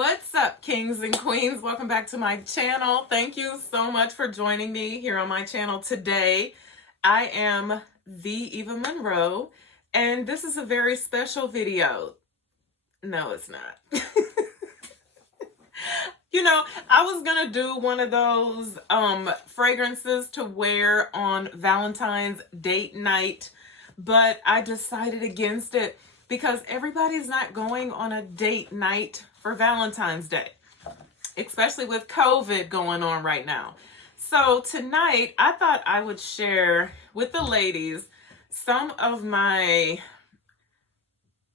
What's up, kings and queens? Welcome back to my channel. Thank you so much for joining me here on my channel today. I am the Eva Monroe, and this is a very special video. No, it's not. You know, I was gonna do one of those fragrances to wear on Valentine's date night, but I decided against it because everybody's not going on a date night for Valentine's Day, especially with COVID going on right now. So tonight, I thought I would share with the ladies some of my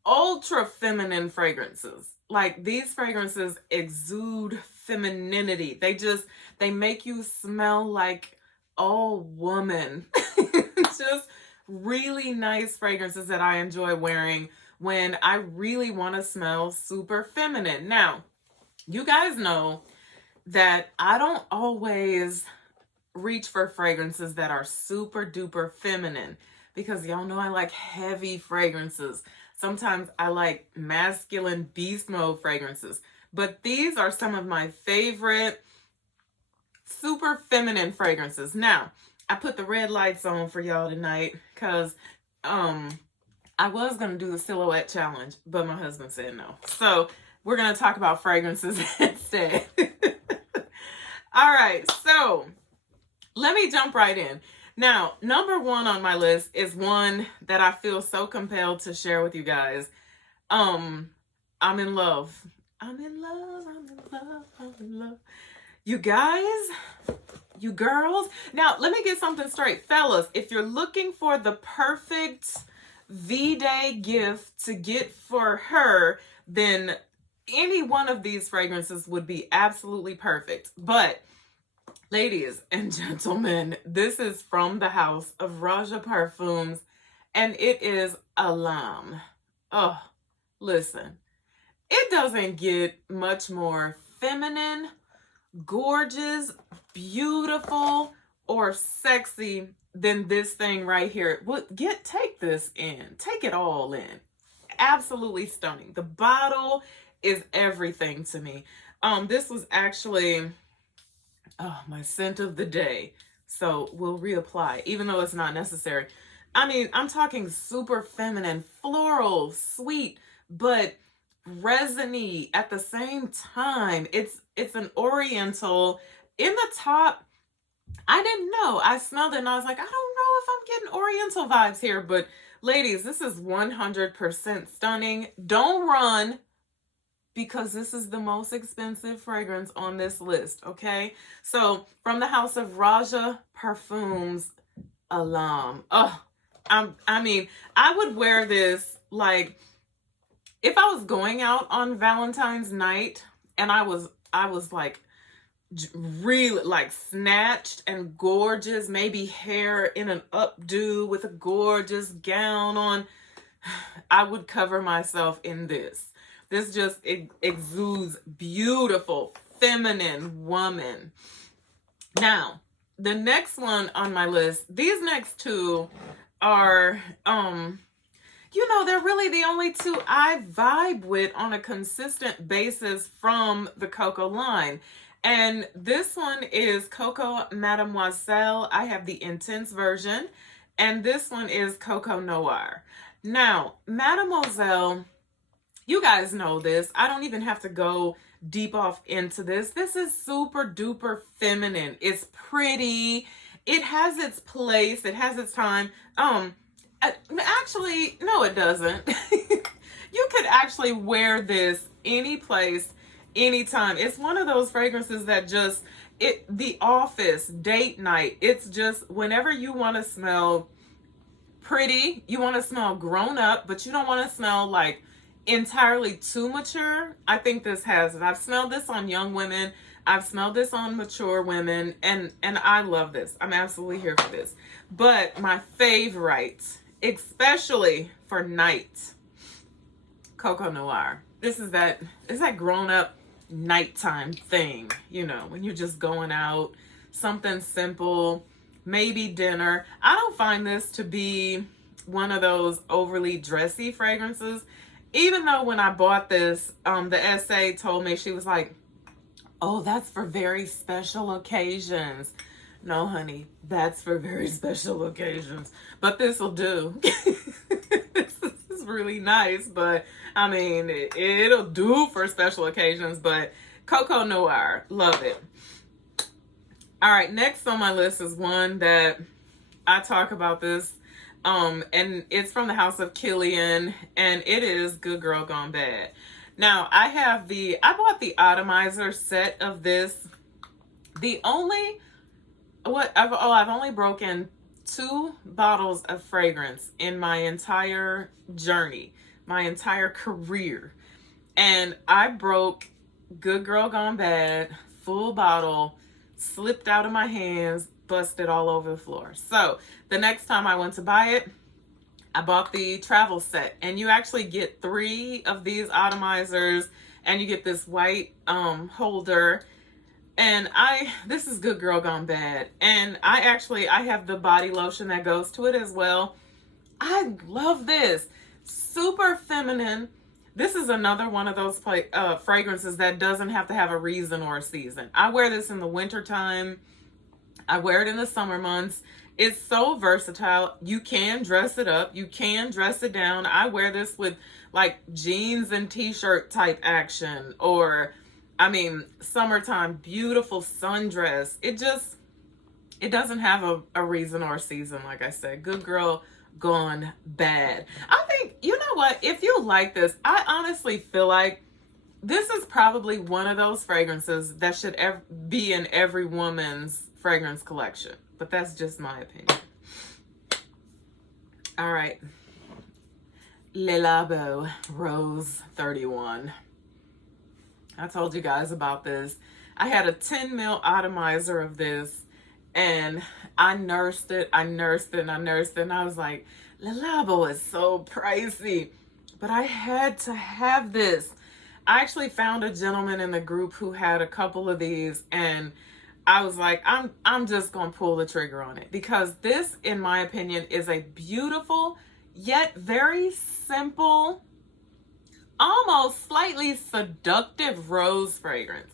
ultra feminine fragrances. Like, these fragrances exude femininity. They make you smell like a woman. Just really nice fragrances that I enjoy wearing when I really want to smell super feminine. Now, you guys know that I don't always reach for fragrances that are super duper feminine because y'all know I like heavy fragrances. Sometimes I like masculine beast mode fragrances, but these are some of my favorite super feminine fragrances. Now, I put the red lights on for y'all tonight because I was going to do the silhouette challenge, but my husband said no. So we're going to talk about fragrances instead. All right, so let me jump right in. Now, number one on my list is one that I feel so compelled to share with you guys. I'm in love. I'm in love, I'm in love, I'm in love. You guys, you girls. Now, let me get something straight. Fellas, if you're looking for the perfect V-Day gift to get for her, then any one of these fragrances would be absolutely perfect. But ladies and gentlemen, this is from the house of Roja Parfums, and it is Alham. Oh, listen, it doesn't get much more feminine, gorgeous, beautiful, or sexy than this thing right here. Take this in. Take it all in. Absolutely stunning. The bottle is everything to me. This was actually my scent of the day. So we'll reapply, even though it's not necessary. I mean, I'm talking super feminine, floral, sweet, but resiny at the same time. It's an oriental. In the top, I didn't know. I smelled it and I was like, I don't know if I'm getting oriental vibes here. But ladies, this is 100% stunning. Don't run, because this is the most expensive fragrance on this list, okay? So, from the house of Roja Parfums, Alham. Oh, I mean, I would wear this, like, if I was going out on Valentine's night and I was like really like snatched and gorgeous, maybe hair in an updo with a gorgeous gown on, I would cover myself in this. This just exudes beautiful, feminine woman. Now, the next one on my list, these next two are, you know, they're really the only two I vibe with on a consistent basis from the Coco line. And this one is Coco Mademoiselle. I have the intense version. And this one is Coco Noir. Now, Mademoiselle, you guys know this. I don't even have to go deep off into this. This is super duper feminine. It's pretty. It has its place. It has its time. Actually, no, it doesn't. You could actually wear this any place, anytime. It's one of those fragrances that just, the office, date night, it's just whenever you want to smell pretty, you want to smell grown up, but you don't want to smell like entirely too mature. I think this has it. I've smelled this on young women. I've smelled this on mature women, and I love this. I'm absolutely here for this. But my favorite, especially for night, Coco Noir. It's that grown up nighttime thing, you know, when you're just going out, something simple, maybe dinner. I don't find this to be one of those overly dressy fragrances. even though when I bought this, the SA told me, she was like, oh, that's for very special occasions. No, honey, that's for very special occasions. But this will do. This is really nice, but I mean, it'll do for special occasions. But Coco Noir, love it. All right, next on my list is one that I talk about this, and it's from the house of Kilian, and it is Good Girl Gone Bad. Now, I bought the atomizer set of this. I've only broken 2 bottles of fragrance in my entire journey, my entire career. And I broke Good Girl Gone Bad, full bottle, slipped out of my hands, busted all over the floor. So the next time I went to buy it, I bought the travel set, and you actually get 3 of these atomizers, and you get this white holder. And this is Good Girl Gone Bad. And I have the body lotion that goes to it as well. I love this. Super feminine. This is another one of those fragrances that doesn't have to have a reason or a season. I wear this in the winter time. I wear it in the summer months. It's so versatile. You can dress it up. You can dress it down. I wear this with like jeans and t-shirt type action, or I mean, summertime, beautiful sundress. It doesn't have a reason or a season, like I said. Good Girl Gone Bad. I think, you know what? If you like this, I honestly feel like this is probably one of those fragrances that should be in every woman's fragrance collection. But that's just my opinion. All right. Lancome Rose 31. I told you guys about this. I had a 10 ml atomizer of this, and I nursed it. And I was like, Lancome is so pricey, but I had to have this. I actually found a gentleman in the group who had a couple of these, and I was like, I'm just gonna pull the trigger on it, because this, in my opinion, is a beautiful yet very simple, almost slightly seductive rose fragrance.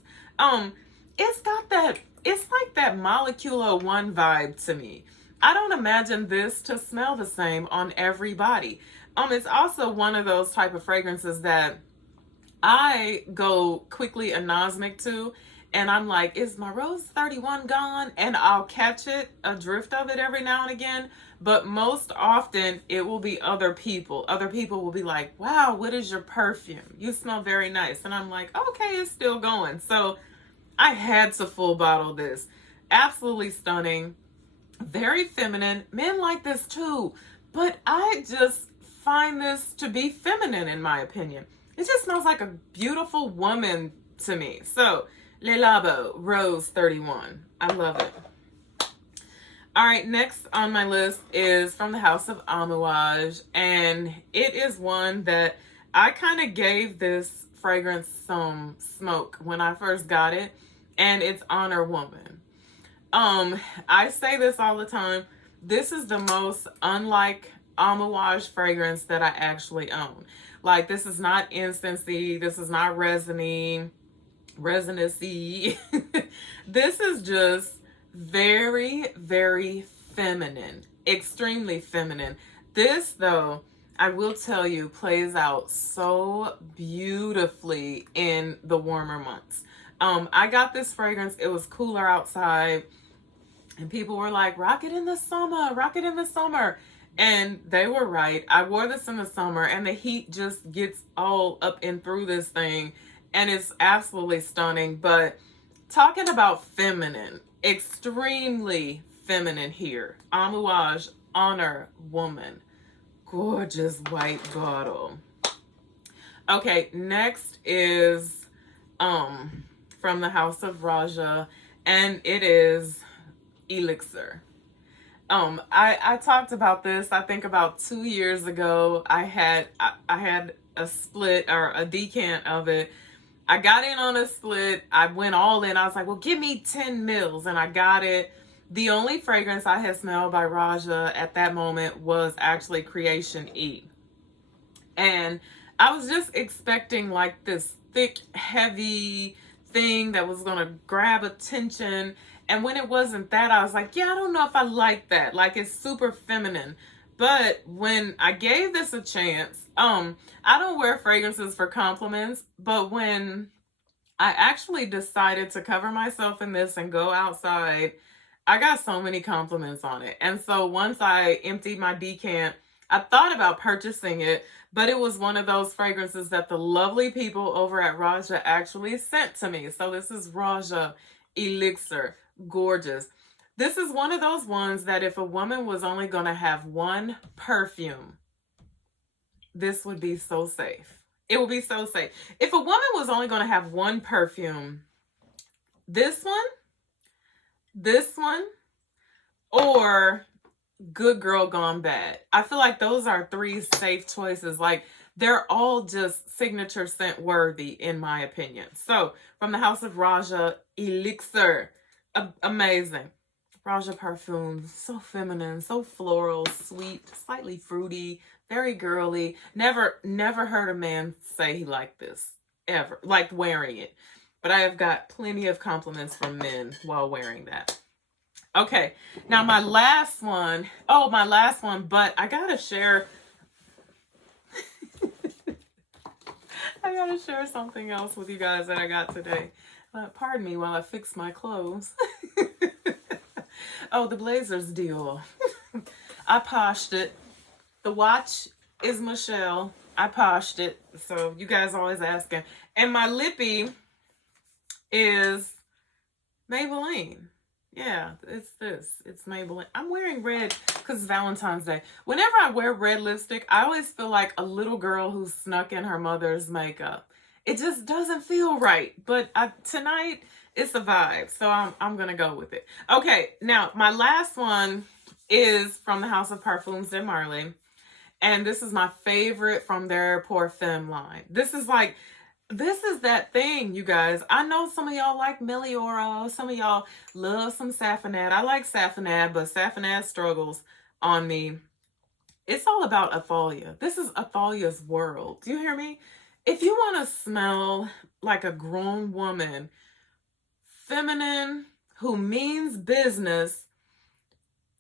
It's like that Molecule 1 vibe to me. I don't imagine this to smell the same on every body. It's also one of those type of fragrances that I go quickly anosmic to, and I'm like, is my Rose 31 gone? And I'll catch it, a drift of it every now and again. But most often it will be other people. Other people will be like, wow, what is your perfume? You smell very nice. And I'm like, okay, it's still going. So I had to full bottle this. Absolutely stunning. Very feminine. Men like this too. But I just find this to be feminine, in my opinion. It just smells like a beautiful woman to me. So Lancome Rose 31. I love it. All right, next on my list is from the house of Amouage, and it is one that I kind of gave this fragrance some smoke when I first got it, and it's Honor Woman. I say this all the time. This is the most unlike Amouage fragrance that I actually own. Like, this is not incensey. This is not resiny. This is just very, very feminine, extremely feminine. This, though, I will tell you, plays out so beautifully in the warmer months. I got this fragrance. It was cooler outside, and people were like, rock it in the summer, rock it in the summer. And they were right. I wore this in the summer, and the heat just gets all up and through this thing, and it's absolutely stunning. But talking about feminine, extremely feminine here. Amouage Honor Woman. Gorgeous white bottle. Okay, next is from the house of Roja, and it is Elixir. I talked about this, I think about 2 years ago. I had a split, or a decant of it. I got in on a split. I went all in. I was like, well, give me 10 mils. And I got it. The only fragrance I had smelled by Roja at that moment was actually Creation E. And I was just expecting like this thick, heavy thing that was gonna grab attention. And when it wasn't that, I was like, yeah, I don't know if I like that. Like, it's super feminine. But when I gave this a chance, I don't wear fragrances for compliments, but when I actually decided to cover myself in this and go outside, I got so many compliments on it. And so once I emptied my decant, I thought about purchasing it, but it was one of those fragrances that the lovely people over at Roja actually sent to me. So this is Roja Elixir. Gorgeous. This is one of those ones that if a woman was only going to have one perfume, this would be so safe. It would be so safe. If a woman was only going to have one perfume, this one, or Good Girl Gone Bad. I feel like those are three safe choices. Like, they're all just signature scent worthy in my opinion. So from the house of Roja, Elixir. Amazing. Roja Parfums, so feminine, so floral, sweet, slightly fruity, very girly. Never heard a man say he liked this, ever, liked wearing it. But I have got plenty of compliments from men while wearing that. Okay, now my last one, but I gotta share, I gotta share something else with you guys that I got today. Pardon me while I fix my clothes. Oh, the blazer's Dior. I poshed it. The watch is Michelle. I poshed it. So you guys always asking. And my lippy is Maybelline. Yeah, it's this. It's Maybelline. I'm wearing red because it's Valentine's Day. Whenever I wear red lipstick, I always feel like a little girl who snuck in her mother's makeup. It just doesn't feel right. But tonight, it's a vibe. So I'm going to go with it. Okay, now my last one is from the house of Parfums de Marley. And this is my favorite from their Parfum line. This is that thing, you guys. I know some of y'all like Melioro. Some of y'all love some Saffinad. I like Saffinad, but Saffinad struggles on me. It's all about Athalia. This is Athalia's world. Do you hear me? If you want to smell like a grown woman, feminine, who means business,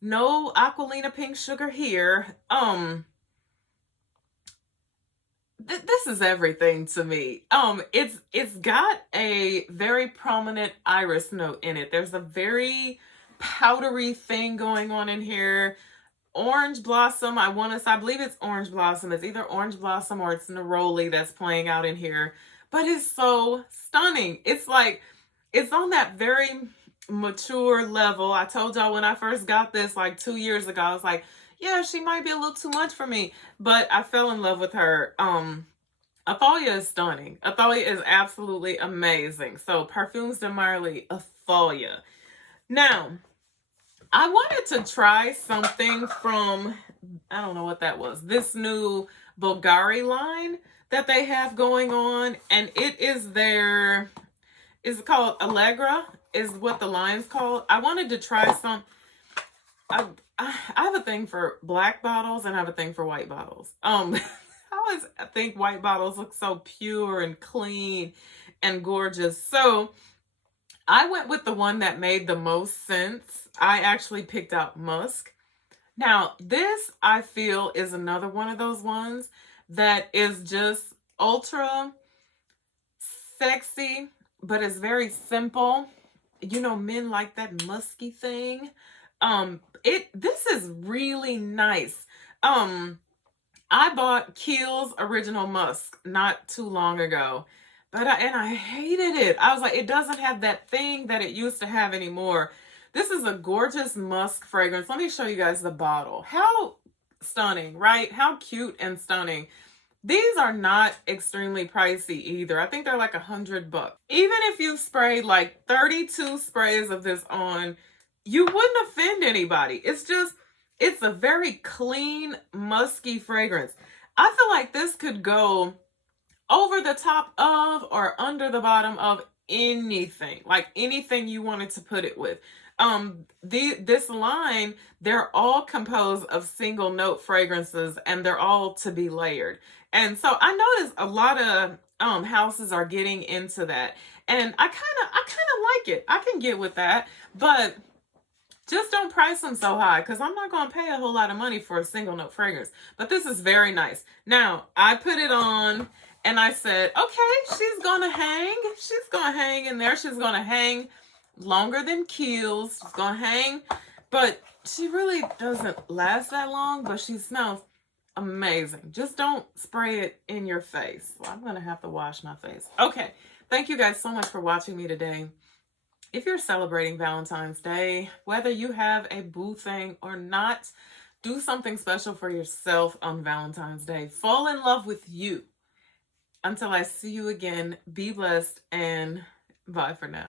no Aquilina pink sugar here, this is everything to me. It's got a very prominent iris note in it. There's a very powdery thing going on in here. Orange blossom, I believe it's orange blossom. It's either orange blossom or it's neroli that's playing out in here. But it's so stunning. It's like, it's on that very mature level. I told y'all when I first got this like 2 years ago, I was like, yeah, she might be a little too much for me. But I fell in love with her. Athalia is stunning. Athalia is absolutely amazing. So Parfums de Marley, Athalia. Now, I wanted to try something from, I don't know what that was, this new Bulgari line that they have going on. And it is it's called Allegra, is what the line's called. I wanted to try some. I have a thing for black bottles and I have a thing for white bottles. I always think white bottles look so pure and clean and gorgeous. So I went with the one that made the most sense. I actually picked out Musk. Now, this I feel is another one of those ones that is just ultra sexy, but it's very simple. You know, men like that musky thing. This is really nice. I bought Kiehl's Original Musk not too long ago, but I hated it. I was like, it doesn't have that thing that it used to have anymore. This is a gorgeous musk fragrance. Let me show you guys the bottle. How stunning, right? How cute and stunning. These are not extremely pricey either. I think they're like $100. Even if you sprayed like 32 sprays of this on, you wouldn't offend anybody. It's a very clean, musky fragrance. I feel like this could go over the top of or under the bottom of anything. Like anything you wanted to put it with. this line, they're all composed of single note fragrances, and they're all to be layered. And so I noticed a lot of houses are getting into that, and I kind of like it. I can get with that, but just don't price them so high, because I'm not going to pay a whole lot of money for a single note fragrance. But this is very nice. Now, I put it on and I said, okay, she's going to hang. She's going to hang in there. She's going to hang longer than Kiehl's. She's going to hang. But she really doesn't last that long, but she smells amazing. Just don't spray it in your face. Well, I'm going to have to wash my face. Okay. Thank you guys so much for watching me today. If you're celebrating Valentine's Day, whether you have a boo thing or not, do something special for yourself on Valentine's Day. Fall in love with you. Until I see you again, be blessed and bye for now.